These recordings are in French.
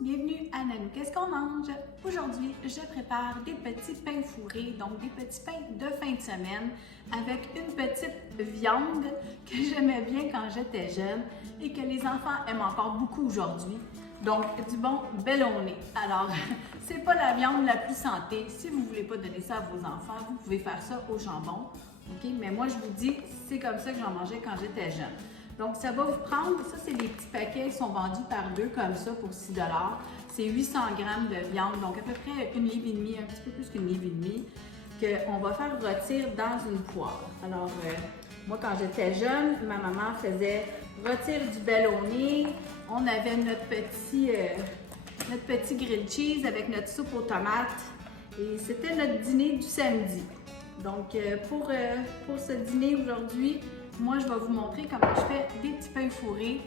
Bienvenue à Nanou. Qu'est-ce qu'on mange? Aujourd'hui, je prépare des petits pains fourrés, donc des petits pains de fin de semaine avec une petite viande que j'aimais bien quand j'étais jeune et que les enfants aiment encore beaucoup aujourd'hui. Donc, du bon bellonné. Alors, c'est pas la viande la plus santé. Si vous voulez pas donner ça à vos enfants, vous pouvez faire ça au jambon. OK? Mais moi, je vous dis, c'est comme ça que j'en mangeais quand j'étais jeune. Donc, ça va vous prendre, ça c'est des petits paquets qui sont vendus par deux comme ça pour 6 $. C'est 800 grammes de viande, donc à peu près une livre et demie, un petit peu plus qu'une livre et demie, qu'on va faire rôtir dans une poêle. Alors, moi quand j'étais jeune, ma maman faisait rôtir du bellonné. On avait notre petit grilled cheese avec notre soupe aux tomates et c'était notre dîner du samedi. Donc, pour ce dîner aujourd'hui, moi, je vais vous montrer comment je fais des petits pains fourrés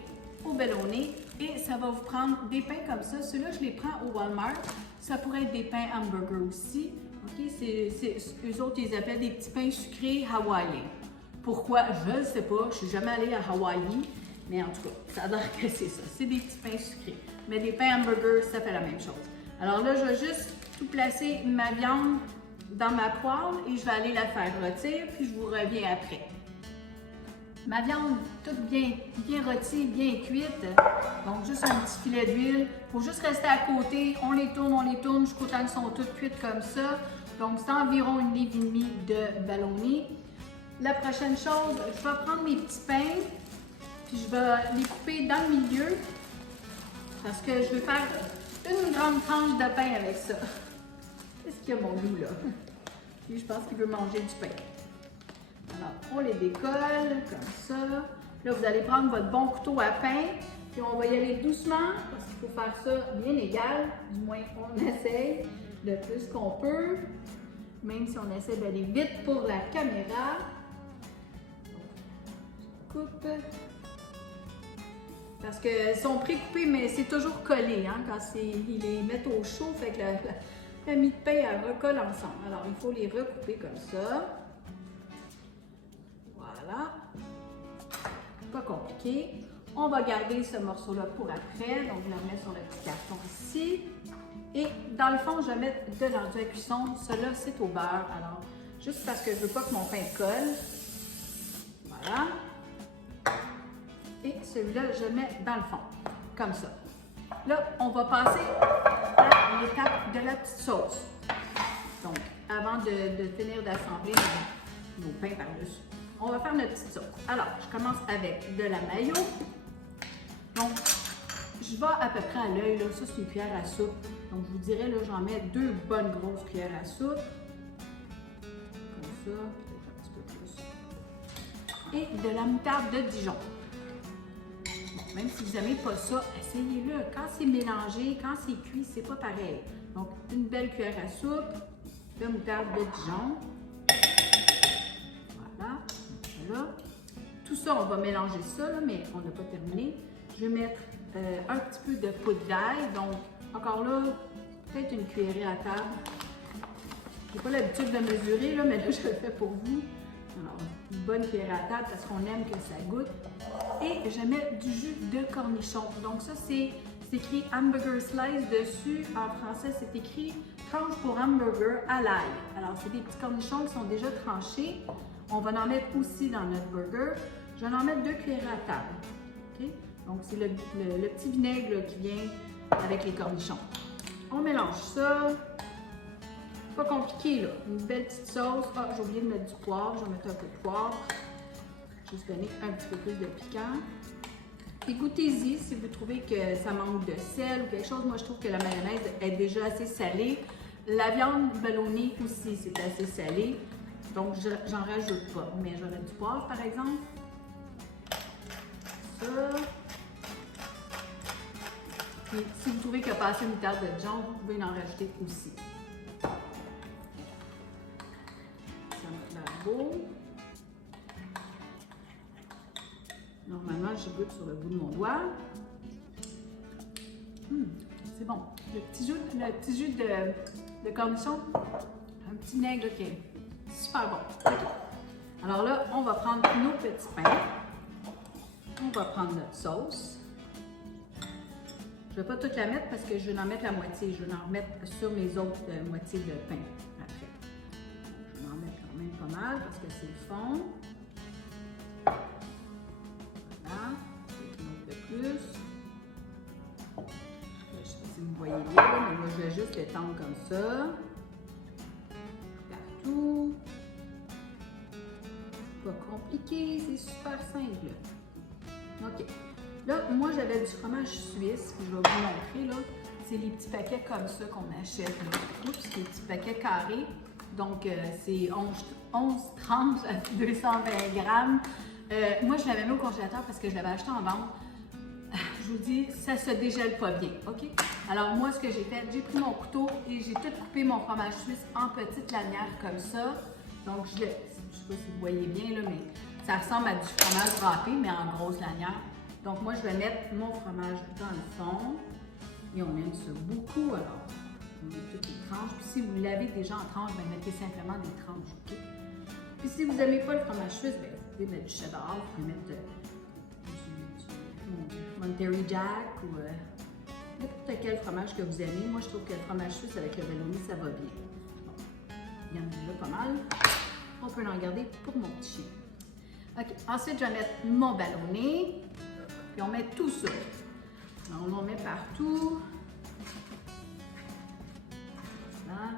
au bellonné et ça va vous prendre des pains comme ça. Ceux-là, je les prends au Walmart. Ça pourrait être des pains hamburger aussi. OK? Eux autres, ils appellent des petits pains sucrés hawaïens. Pourquoi? Je ne sais pas. Je ne suis jamais allée à Hawaï, mais en tout cas, ça a l'air que c'est ça. C'est des petits pains sucrés. Mais des pains hamburger, ça fait la même chose. Alors là, je vais juste tout placer ma viande dans ma poêle et je vais aller la faire rôtir, puis je vous reviens après. Ma viande toute bien rôtie, bien cuite, donc juste un petit filet d'huile. Il faut juste rester à côté, on les tourne jusqu'au temps qu'elles sont toutes cuites comme ça. Donc c'est environ une livre et demie de ballonné. La prochaine chose, je vais prendre mes petits pains, puis je vais les couper dans le milieu, parce que je vais faire une grande tranche de pain avec ça. Qu'est-ce qu'il y a mon loup là? Lui, je pense qu'il veut manger du pain. Alors, on les décolle comme ça. Là, vous allez prendre votre bon couteau à pain, puis on va y aller doucement, parce qu'il faut faire ça bien égal. Du moins, on essaye le plus qu'on peut, même si on essaie d'aller vite pour la caméra. Donc, je coupe. Parce qu'ils sont pré-coupés, mais c'est toujours collé, hein, quand ils les mettent au chaud, fait que la mie de pain, elle recolle ensemble. Alors, il faut les recouper comme ça. Voilà. Pas compliqué. On va garder ce morceau-là pour après. Donc, je le remets sur le petit carton ici. Et dans le fond, je vais mettre de l'enduit à cuisson. Celui-là, c'est au beurre. Alors, juste parce que je veux pas que mon pain colle. Voilà. Et celui-là, je le mets dans le fond. Comme ça. Là, on va passer à l'étape de la petite sauce. Donc, avant de finir d'assembler nos pains par-dessus, on va faire notre petite sauce. Alors, je commence avec de la mayo. Donc, je vais à peu près à l'œil, là. Ça, c'est une cuillère à soupe. Donc, je vous dirais, là, j'en mets 2 bonnes grosses cuillères à soupe. Comme ça, peut-être un petit peu plus. Et de la moutarde de Dijon. Bon, même si vous n'aimez pas ça, essayez-le. Quand c'est mélangé, quand c'est cuit, c'est pas pareil. Donc, une belle cuillère à soupe de moutarde de Dijon. Voilà. Là. Tout ça, on va mélanger ça, là, mais on n'a pas terminé. Je vais mettre un petit peu de poudre d'ail. Donc, encore là, peut-être une cuillerée à table. Je n'ai pas l'habitude de mesurer, là, mais là, je le fais pour vous. Alors, une bonne cuillerée à table parce qu'on aime que ça goûte. Et je mets du jus de cornichon. Donc, ça, c'est écrit hamburger slice dessus. En français, c'est écrit tranche pour hamburger à l'ail. Alors, c'est des petits cornichons qui sont déjà tranchés. On va en mettre aussi dans notre burger. Je vais en mettre 2 cuillères à table. Okay? Donc, c'est le petit vinaigre là, qui vient avec les cornichons. On mélange ça. Pas compliqué, là. Une belle petite sauce. Ah, j'ai oublié de mettre du poivre. Je vais mettre un peu de poivre. Juste donner un petit peu plus de piquant. Et goûtez-y si vous trouvez que ça manque de sel ou quelque chose. Moi, je trouve que la mayonnaise est déjà assez salée. La viande bellonné aussi, c'est assez salé. Donc, j'en rajoute pas. Mais je vais mettre du poivre, par exemple. Ça. Et si vous trouvez qu'il n'y a pas assez de moutarde de Dijon, vous pouvez en rajouter aussi. Ça va être beau. Normalement, je goûte sur le bout de mon doigt. C'est bon. Le petit jus de cornichon, un petit vinaigre qui est super bon. Okay. Alors là, on va prendre nos petits pains. On va prendre notre sauce. Je ne vais pas toute la mettre parce que je vais en mettre la moitié. Je vais en remettre sur mes autres moitiés de pain après. Je vais en mettre quand même pas mal parce que c'est fond. Voilà. Une autre de plus. Je ne sais pas si vous voyez bien, mais moi je vais juste l'étendre comme ça. Partout. Pas compliqué, c'est super simple. OK. Là, moi, j'avais du fromage suisse, puis je vais vous montrer, là. C'est les petits paquets comme ça qu'on achète, là. Oups, les petits paquets carrés. Donc, c'est 11 tranches à 220 grammes. Moi, je l'avais mis au congélateur parce que je l'avais acheté en vente. Je vous dis, ça se dégèle pas bien, OK? Alors, moi, ce que j'ai fait, j'ai pris mon couteau et j'ai tout coupé mon fromage suisse en petites lanières comme ça. Donc, je ne sais pas si vous voyez bien, là, mais ça ressemble à du fromage râpé, mais en grosse lanière. Donc, moi, je vais mettre mon fromage dans le fond. Et on aime ça beaucoup, alors on met toutes les tranches. Puis si vous l'avez déjà en tranches, bien, mettez simplement des tranches, OK? Puis si vous n'aimez pas le fromage suisse, bien, vous pouvez mettre du cheddar, vous pouvez mettre du Monterey Jack ou n'importe quel fromage que vous aimez. Moi, je trouve que le fromage suisse avec le belloni, ça va bien. Bon, il y en a déjà pas mal. On peut en garder pour mon petit chien. OK, ensuite, je vais mettre mon ballonné. Puis on met tout ça. Alors, on en met partout. Voilà.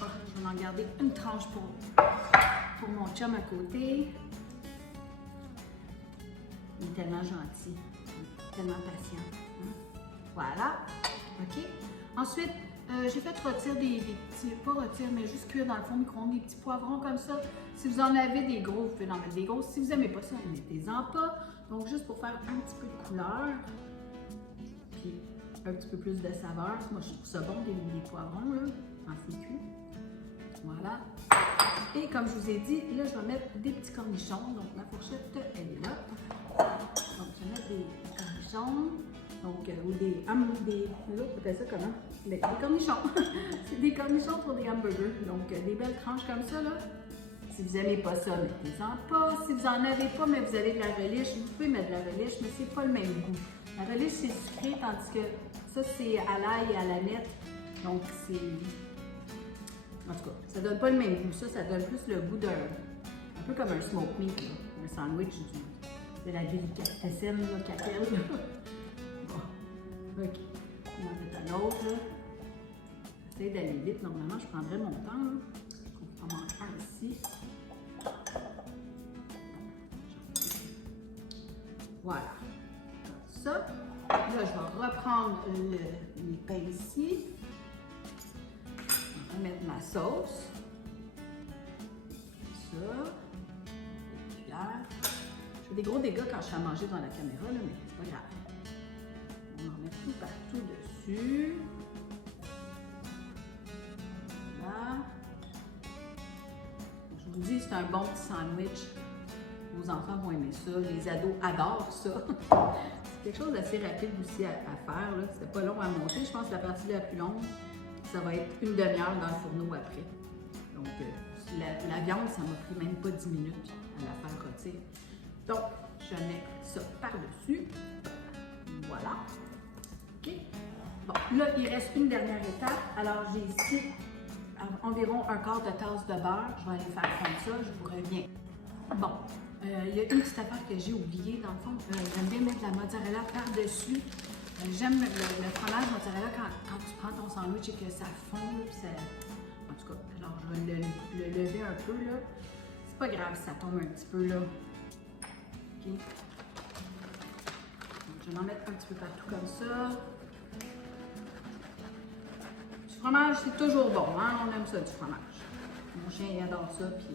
Oh, je vais en garder une tranche pour mon chum à côté. Il est tellement gentil, tellement patient. Voilà. OK. Ensuite, j'ai fait rôtir des petits, pas rôtir, mais juste cuire dans le fond micro-ondes, des petits poivrons comme ça. Si vous en avez des gros, vous pouvez en mettre des gros. Si vous n'aimez pas ça, mettez-en pas. Donc, juste pour faire un petit peu de couleur, puis un petit peu plus de saveur. Moi, je trouve ça bon, des poivrons, là, en cuit. Voilà. Et comme je vous ai dit, là, je vais mettre des petits cornichons. Donc, ma fourchette, elle est là. Donc, je vais mettre des cornichons. Donc, ou des l'autre, appelle ça comment? Des cornichons. C'est des cornichons pour des hamburgers. Donc, des belles tranches comme ça, là. Si vous n'aimez pas ça, mettez-en pas. Si vous n'en avez pas, mais vous avez de la relish, vous pouvez mettre de la relish, mais c'est pas le même goût. La relish, c'est sucré, tandis que ça, c'est à l'ail et à la nette. Donc, c'est... En tout cas, ça donne pas le même goût. Ça donne plus le goût d'un... Un peu comme un smoked meat, là. Un sandwich de la délicatesse, là, qu'appelle. Bon. OK. On va mettre un autre, là. J'essaie d'aller vite. Normalement, je prendrais mon temps, là. On va en faire ici. Voilà. Comme ça. Là, je vais reprendre les pains ici. On va mettre ma sauce. Ça. Une cuillère. Je fais des gros dégâts quand je suis à manger dans la caméra, là, mais c'est pas grave. On en met tout partout dessus. Voilà. Je vous dis, c'est un bon petit sandwich. Vos enfants vont aimer ça. Les ados adorent ça. C'est quelque chose d'assez rapide aussi à faire. C'est pas long à monter. Je pense que la partie la plus longue, ça va être une demi-heure dans le fourneau après. Donc, la viande, ça m'a pris même pas 10 minutes à la faire rôtir. Donc, je mets ça par-dessus. Voilà. OK. Bon, là, il reste une dernière étape. Alors, j'ai ici environ un quart de tasse de beurre. Je vais aller faire fondre ça. Je vous reviens. Bon. Il y a une petite affaire que j'ai oubliée, dans le fond. J'aime bien mettre la mozzarella par-dessus. J'aime le fromage mozzarella quand tu prends ton sandwich et que ça fond. Ça... En tout cas, alors je vais le lever un peu, là. C'est pas grave si ça tombe un petit peu, là. OK. Donc, je vais en mettre un petit peu partout comme ça. Du fromage, c'est toujours bon, hein? On aime ça, du fromage. Mon chien, il adore ça, puis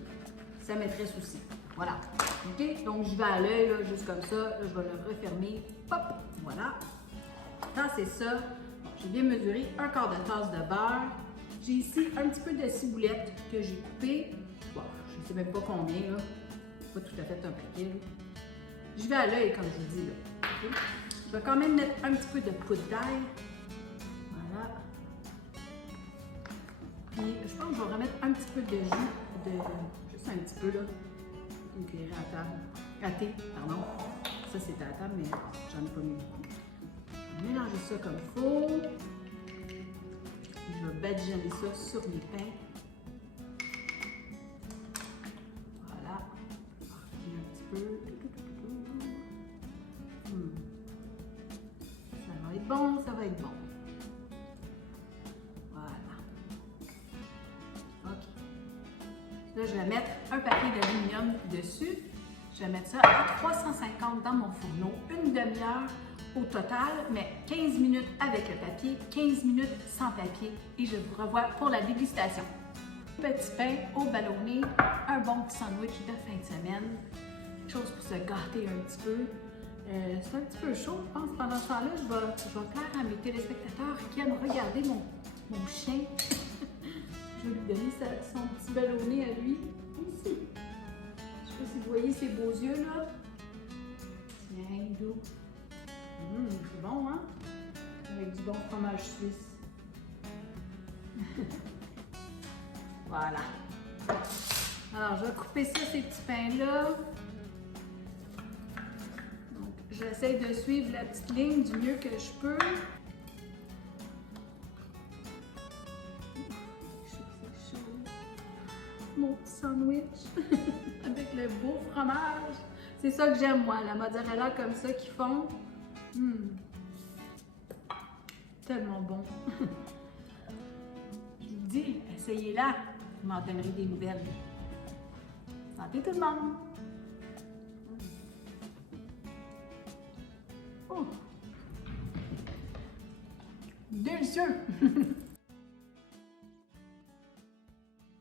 sa maîtresse aussi. Voilà. OK? Donc, je vais à l'œil, là, juste comme ça. Là, je vais le refermer. Hop! Voilà. Là, c'est ça. Bon, j'ai bien mesuré un quart de tasse de beurre. J'ai ici un petit peu de ciboulette que j'ai coupée. Bon, je ne sais même pas combien, là. Pas tout à fait un paquet, là. Je vais à l'œil, comme je vous dis, là. Okay? Je vais quand même mettre un petit peu de poudre d'ail. Voilà. Puis, je pense que je vais remettre un petit peu de jus juste un petit peu, là. Une cuillère à thé, pardon. Ça, c'était à table, mais j'en ai pas mis ça comme il faut. Je vais badigeonner ça sur mes pains. Voilà. Un petit peu. Ça va être bon, ça va être bon. Voilà. OK. Là, je vais mettre un papier d'aluminium dessus. Je vais mettre ça à 350 dans mon fourneau, une demi-heure au total, mais 15 minutes avec le papier, 15 minutes sans papier et je vous revois pour la dégustation. Petit pain au ballonné, un bon petit sandwich de fin de semaine, quelque chose pour se gâter un petit peu. C'est un petit peu chaud, je pense. Pendant ce temps-là, je vais plaire à mes téléspectateurs qui aiment regarder mon chien. Je vais lui donner son petit ballonné à lui. Ici. Je sais pas si vous voyez ses beaux yeux là. Tiens, doux. C'est bon, hein? Avec du bon fromage suisse. Voilà. Alors, je vais couper ça, ces petits pains-là. Donc, j'essaie de suivre la petite ligne du mieux que je peux. C'est chaud. Mon petit sandwich avec le beau fromage. C'est ça que j'aime, moi, la mozzarella comme ça qui fond. Tellement bon. Je vous dis, essayez-la. Vous m'en donnerez des nouvelles. Santé tout le monde! Oh! Délicieux!